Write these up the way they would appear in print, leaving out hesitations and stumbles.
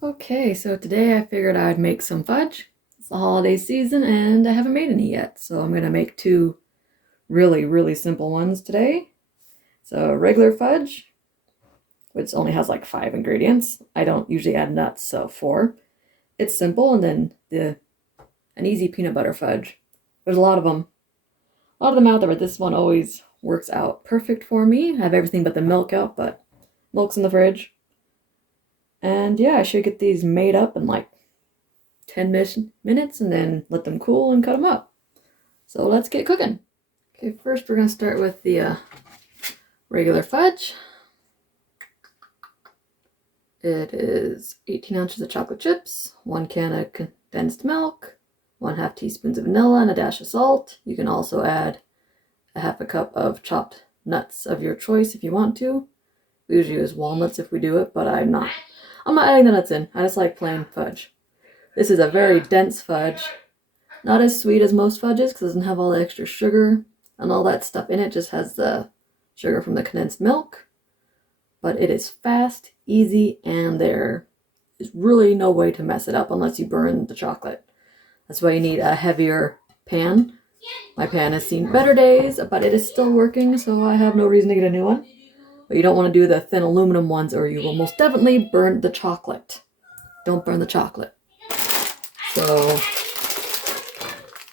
Okay, so today I figured I'd make some fudge. It's the holiday season and I haven't made any yet, so I'm gonna make two really simple ones today. So regular fudge, which only has like 5 ingredients. I don't usually add nuts, so 4. It's simple, and then an easy peanut butter fudge. There's a lot of them out there, but this one always works out perfect for me. I have everything but the milk out, but milk's in the fridge. And yeah, I should get these made up in like 10 minutes and then let them cool and cut them up. So let's get cooking. Okay, first we're going to start with the regular fudge. It is 18 ounces of chocolate chips, 1 can of condensed milk, 1/2 teaspoon of vanilla, and a dash of salt. You can also add a 1/2 cup of chopped nuts of your choice if you want to. We usually use walnuts if we do it, but I'm not adding the nuts in. I just like plain fudge. This is a very dense fudge. Not as sweet as most fudges because it doesn't have all the extra sugar and all that stuff in it. Just has the sugar from the condensed milk. But it is fast, easy, and there is really no way to mess it up unless you burn the chocolate. That's why you need a heavier pan. My pan has seen better days, but it is still working, so I have no reason to get a new one. But you don't want to do the thin aluminum ones or you will most definitely burn the chocolate. Don't burn the chocolate. So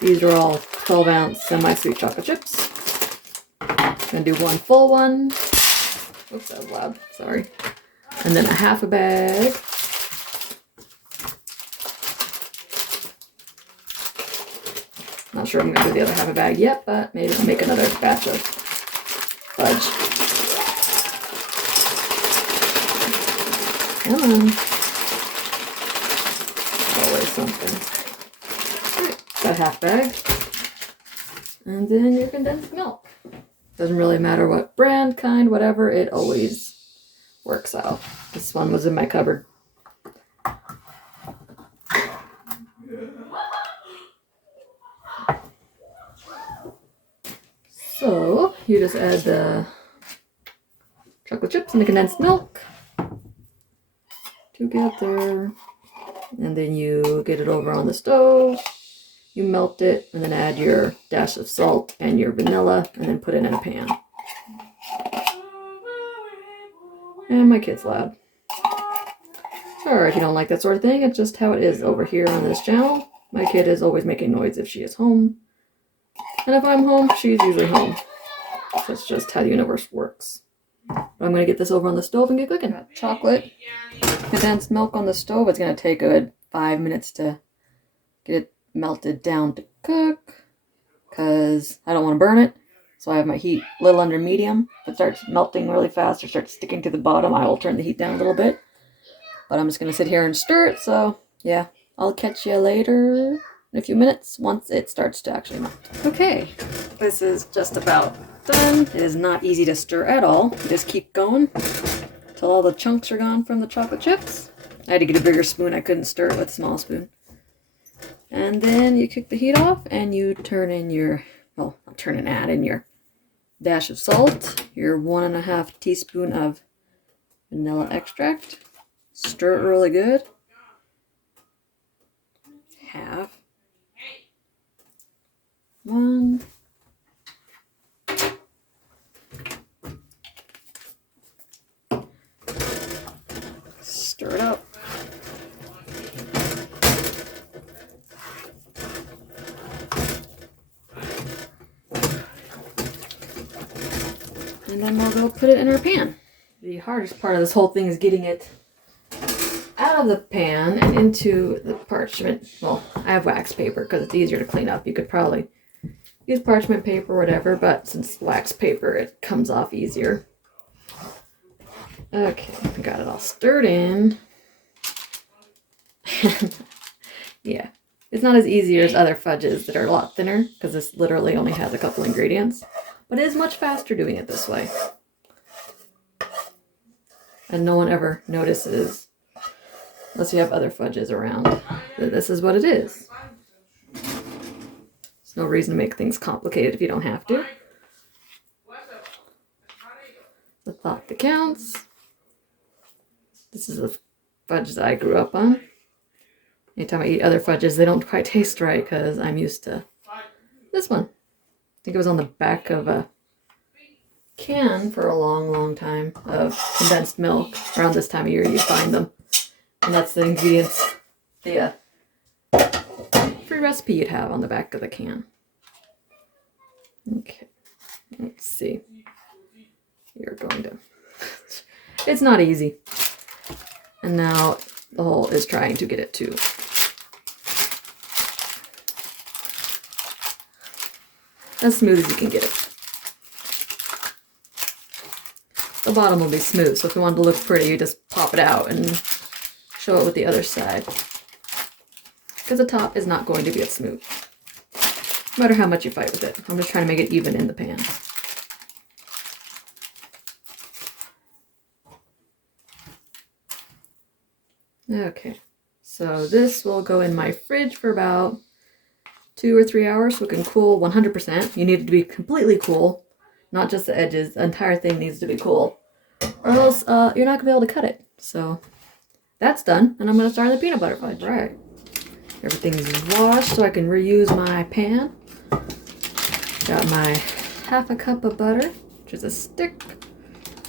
these are all 12-ounce semi-sweet chocolate chips. I'm going to do one full one. Oops, that was loud. Sorry. And then a 1/2 bag. Not sure I'm going to do the other 1/2 bag yet, but maybe I'll make another batch of fudge. Come on. Always something. Alright, got a 1/2 bag. And then your condensed milk. Doesn't really matter what brand, kind, whatever, it always works out. This one was in my cupboard. So you just add the chocolate chips and the condensed milk together, and then you get it over on the stove. You melt it and then add your dash of salt and your vanilla and then put it in a pan. And my kid's loud. Or if you don't like that sort of thing, it's just how it is over here on this channel. My kid is always making noise if she is home. And if I'm home, she's usually home. That's just how the universe works. But I'm going to get this over on the stove and get cooking. Chocolate, condensed milk on the stove. It's going to take a good 5 minutes to get it melted down to cook because I don't want to burn it. So I have my heat a little under medium. If it starts melting really fast or starts sticking to the bottom, I will turn the heat down a little bit. But I'm just going to sit here and stir it. So yeah, I'll catch you later in a few minutes once it starts to actually melt. Okay, this is just about done. It is not easy to stir at all. You just keep going until all the chunks are gone from the chocolate chips. I had to get a bigger spoon. I couldn't stir it with a small spoon. And then you kick the heat off and you turn in your, well, add in your dash of salt, your 1.5 teaspoon of vanilla extract. Stir it really good. Half. 1. Stir it up. And then we'll go put it in our pan. The hardest part of this whole thing is getting it out of the pan and into the parchment. Well, I have wax paper because it's easier to clean up. You could probably use parchment paper or whatever, but since wax paper, it comes off easier. Okay, I got it all stirred in. Yeah, it's not as easy as other fudges that are a lot thinner because this literally only has a couple ingredients. But it is much faster doing it this way. And no one ever notices, unless you have other fudges around, that this is what it is. There's no reason to make things complicated if you don't have to. The thought that counts. This is fudge that I grew up on. Anytime I eat other fudges, they don't quite taste right because I'm used to this one. I think it was on the back of a can for a long, long time of condensed milk. Around this time of year you find them. And that's the ingredients, the free recipe you'd have on the back of the can. Okay, let's see. You're going to... It's not easy. And now the hole is trying to get it too. As smooth as you can get it. The bottom will be smooth, so if you want it to look pretty, you just pop it out and show it with the other side. Because the top is not going to be as smooth. No matter how much you fight with it. I'm just trying to make it even in the pan. Okay, so this will go in my fridge for about 2 or 3 hours so it can cool 100%. You need it to be completely cool, not just the edges. The entire thing needs to be cool, or else you're not going to be able to cut it. So that's done, and I'm going to start the peanut butter fudge. Right. Everything's washed so I can reuse my pan. Got my half a cup of butter, which is a stick.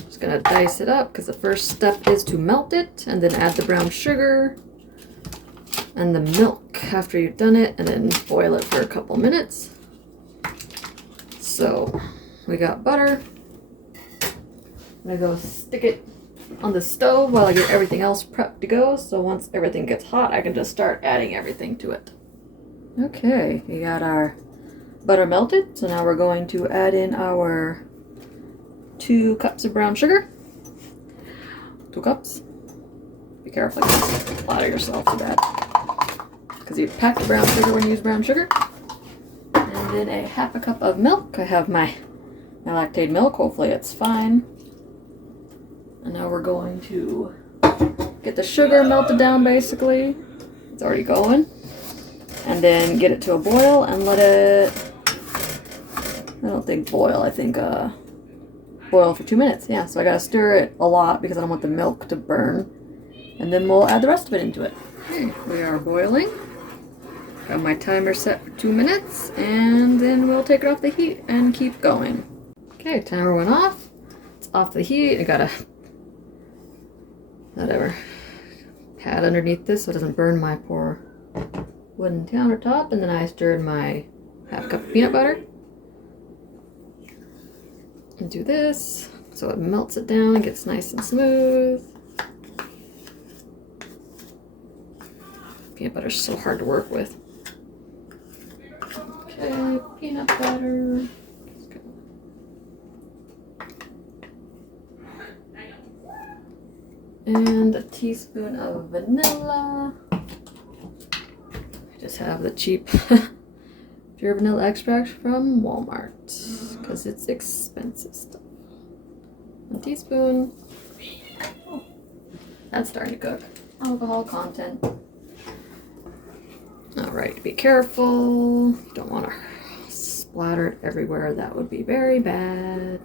Just gonna dice it up because the first step is to melt it and then add the brown sugar and the milk after you've done it, and then boil it for a couple minutes. So we got butter. I'm gonna go stick it on the stove while I get everything else prepped to go. So once everything gets hot, I can just start adding everything to it. Okay, we got our butter melted. So now we're going to add in our 2 cups of brown sugar. 2 cups. Be careful, you don't splatter yourself too bad. Because you pack the brown sugar when you use brown sugar. And then a half a cup of milk. I have my lactate milk. Hopefully it's fine. And now we're going to get the sugar melted down basically. It's already going. And then get it to a boil and let it, I don't think boil, I think boil for 2 minutes. Yeah, so I gotta stir it a lot because I don't want the milk to burn. And then we'll add the rest of it into it. Okay, we are boiling. Got my timer set for 2 minutes, and then we'll take it off the heat and keep going. Okay, timer went off. It's off the heat. I got a pad underneath this so it doesn't burn my poor wooden countertop. And then I stirred my half cup of peanut butter. And do this so it melts it down and gets nice and smooth. Peanut butter is so hard to work with. Okay, peanut butter. And a teaspoon of vanilla. I just have the cheap pure vanilla extract from Walmart because it's expensive stuff. 1 teaspoon. Oh, that's starting to cook. Alcohol content. Alright, be careful. You don't want to splatter it everywhere. That would be very bad.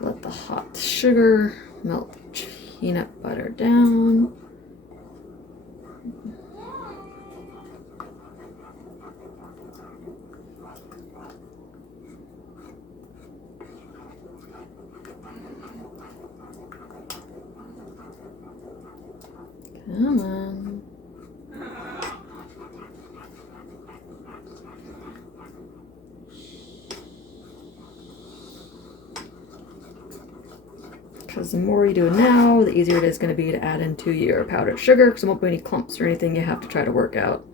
Let the hot sugar melt the peanut butter down. Come on. Because the more you do it now, the easier it is going to be to add into your powdered sugar, because there won't be any clumps or anything you have to try to work out.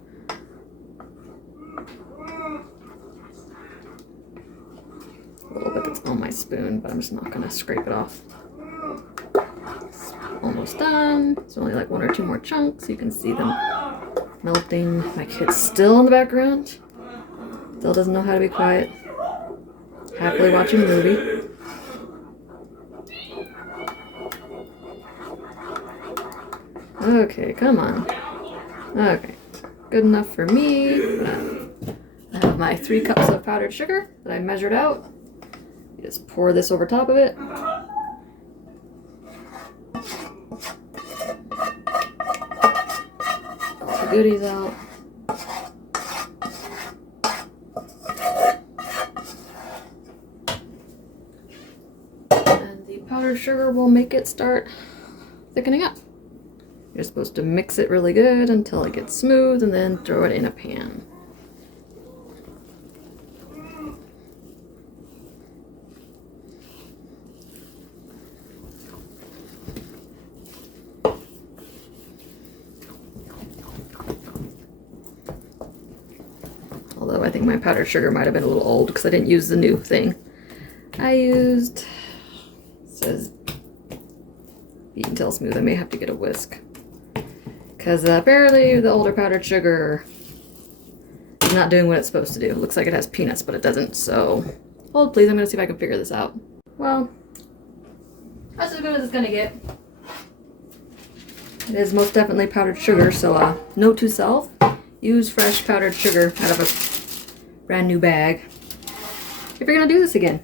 A little bit that's on my spoon, but I'm just not going to scrape it off. It's almost done. It's only like 1 or 2 more chunks. You can see them melting. My kid's still in the background. Still doesn't know how to be quiet. Happily watching a movie. Okay, come on. Okay, good enough for me. I have my 3 cups of powdered sugar that I measured out. You just pour this over top of it. goodies out. And the powdered sugar will make it start thickening up. You're supposed to mix it really good until it gets smooth and then throw it in a pan. Although I think my powdered sugar might have been a little old because I didn't use the new thing. I used, it says beat until smooth. I may have to get a whisk. Because apparently the older powdered sugar is not doing what it's supposed to do. It looks like it has peanuts, but it doesn't. So, hold please, I'm going to see if I can figure this out. Well, that's as good as it's going to get. It is most definitely powdered sugar, so note to self, use fresh powdered sugar out of a brand new bag if you're going to do this again.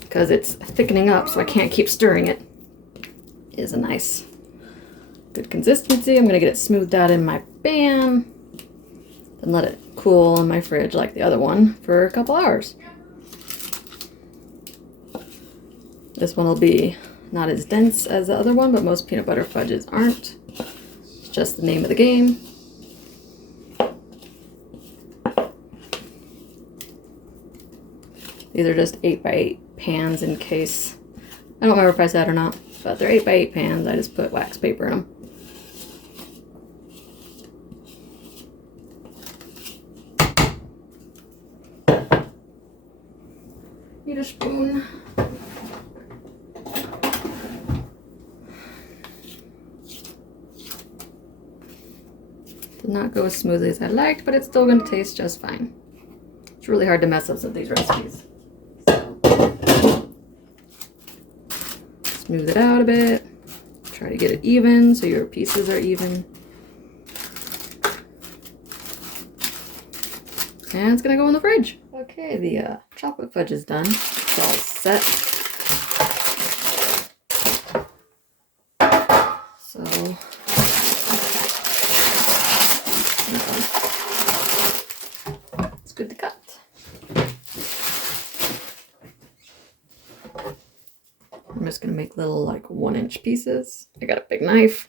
Because it's thickening up, so I can't keep stirring it. It is a nice, good consistency. I'm going to get it smoothed out in my pan. Then let it cool in my fridge like the other one for a couple hours. This one will be not as dense as the other one, but most peanut butter fudges aren't. It's just the name of the game. These are just 8x8 pans in case. I don't remember if I said or not, but they're 8x8 pans. I just put wax paper in them. Need a spoon. Did not go as smoothly as I liked, but it's still going to taste just fine. It's really hard to mess up some of these recipes. So, smooth it out a bit. Try to get it even so your pieces are even. And it's going to go in the fridge. Okay, the chocolate fudge is done. It's all set. So, it's good to cut. I'm just going to make little like 1-inch pieces. I got a big knife.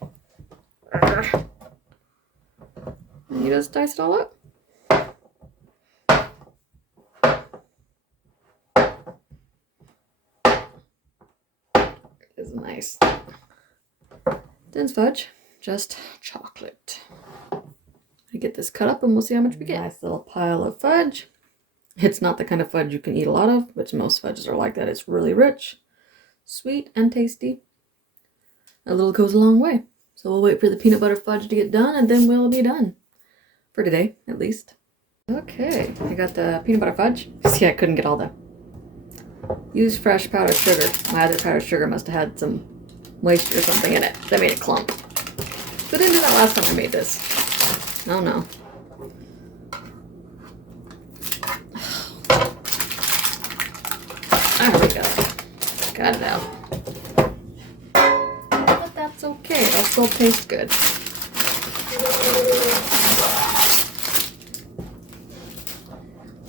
And you just dice it all up. Is nice. Dense fudge, just chocolate. I get this cut up and we'll see how much we get. Nice little pile of fudge. It's not the kind of fudge you can eat a lot of, which most fudges are like that. It's really rich, sweet, and tasty. A little goes a long way. So we'll wait for the peanut butter fudge to get done and then we'll be done. For today, at least. Okay, I got the peanut butter fudge. See, I couldn't get all the. Use fresh powdered sugar. My other powdered sugar must have had some moisture or something in it that made it clump. So I didn't do that last time I made this. Oh no. There we go. Got it out. But that's okay. It'll still taste good.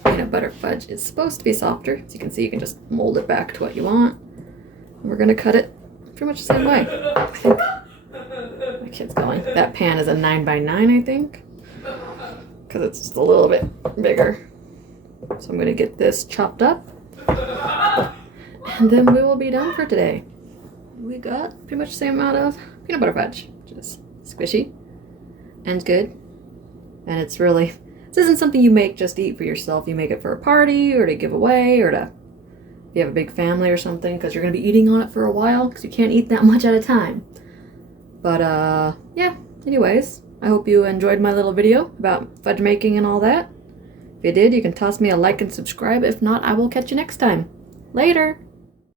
Peanut butter fudge is supposed to be softer. As you can see, you can just mold it back to what you want. And we're going to cut it pretty much the same way. I think my kid's going. That pan is a 9x9, I think. Because it's just a little bit bigger. So I'm going to get this chopped up. And then we will be done for today. We got pretty much the same amount of peanut butter fudge. Which is squishy and good. And it's really... This isn't something you make just to eat for yourself. You make it for a party or to give away or to... If you have a big family or something, because you're going to be eating on it for a while because you can't eat that much at a time. But, yeah. Anyways, I hope you enjoyed my little video about fudge making and all that. If you did, you can toss me a like and subscribe. If not, I will catch you next time. Later!